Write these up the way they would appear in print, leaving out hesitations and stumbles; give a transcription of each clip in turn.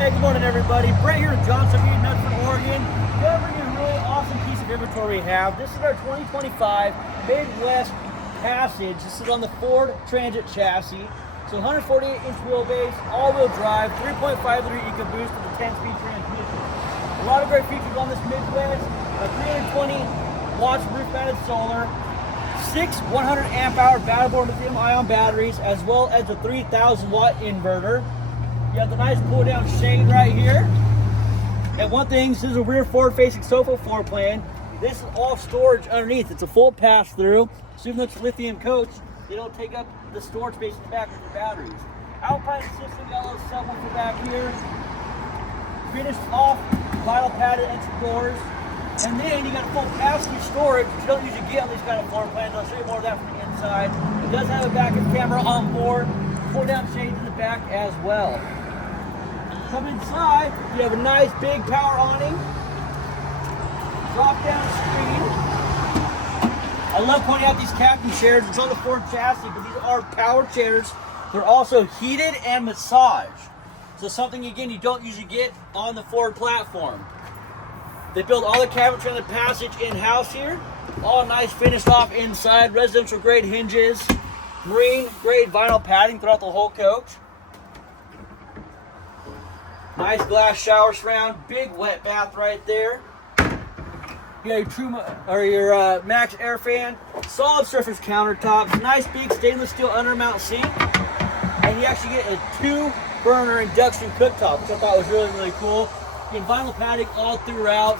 Hey, good morning everybody. Brett here with Johnson Reed, Medford, Oregon. Today we're bringing a really awesome piece of inventory we have. This is our 2025 Midwest Passage. This is on the Ford Transit chassis. So 148-inch wheelbase, all-wheel drive, 3.5-liter EcoBoost with a 10-speed transmission. A lot of great features on this Midwest. A 320 watts roof-mounted solar, 6 100 amp hour battle lithium-ion batteries, as well as a 3,000 watt inverter. You have the nice pull down shade right here. And one thing, this is a rear forward facing sofa floor plan. This is all storage underneath. It's a full pass through. So even though it's lithium coach, they don't take up the storage space in the back with the batteries. Alpine system, yellow subwoofer back here. Finished off vinyl padded entry doors. And then you got a full pass-through storage, which you don't usually get on these kind of floor plans. I'll show you more of that from the inside. It does have a backup camera on board. Pull down shades in the back as well. Come inside, you have a nice big power awning, drop down screen. I love pointing out these captain chairs. It's on the Ford chassis, but these are power chairs. They're also heated and massaged. So something, again, you don't usually get on the Ford platform. They build all the cabinetry on the Passage in-house here. All nice finished off inside, residential grade hinges, green grade vinyl padding throughout the whole coach. Nice glass shower surround, big wet bath right there. You got your Max air fan, solid surface countertops, nice big stainless steel undermount sink, and you actually get a 2-burner induction cooktop, which I thought was really, really cool. You get vinyl padding all throughout,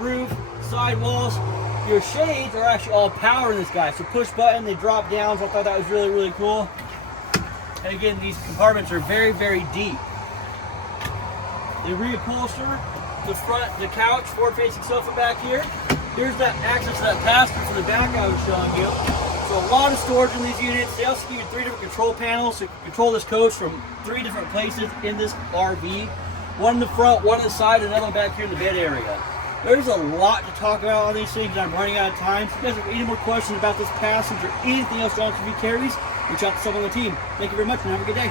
roof, side walls. Your shades are actually all power in this guy, so push button, they drop down, so I thought that was really, really cool. And again, these compartments are very, very deep. They reupholster the front, the couch, forward-facing sofa back here. Here's that access to that pass-through for the back I was showing you. So a lot of storage in these units. They also give you 3 different control panels, so you can control this coach from 3 different places in this RV. One in the front, one in the side, and another one back here in the bed area. There's a lot to talk about on these things, and I'm running out of time. So if you guys have any more questions about this Passage or anything else Johnson Reed carries, reach out to someone on the team. Thank you very much, and have a good day.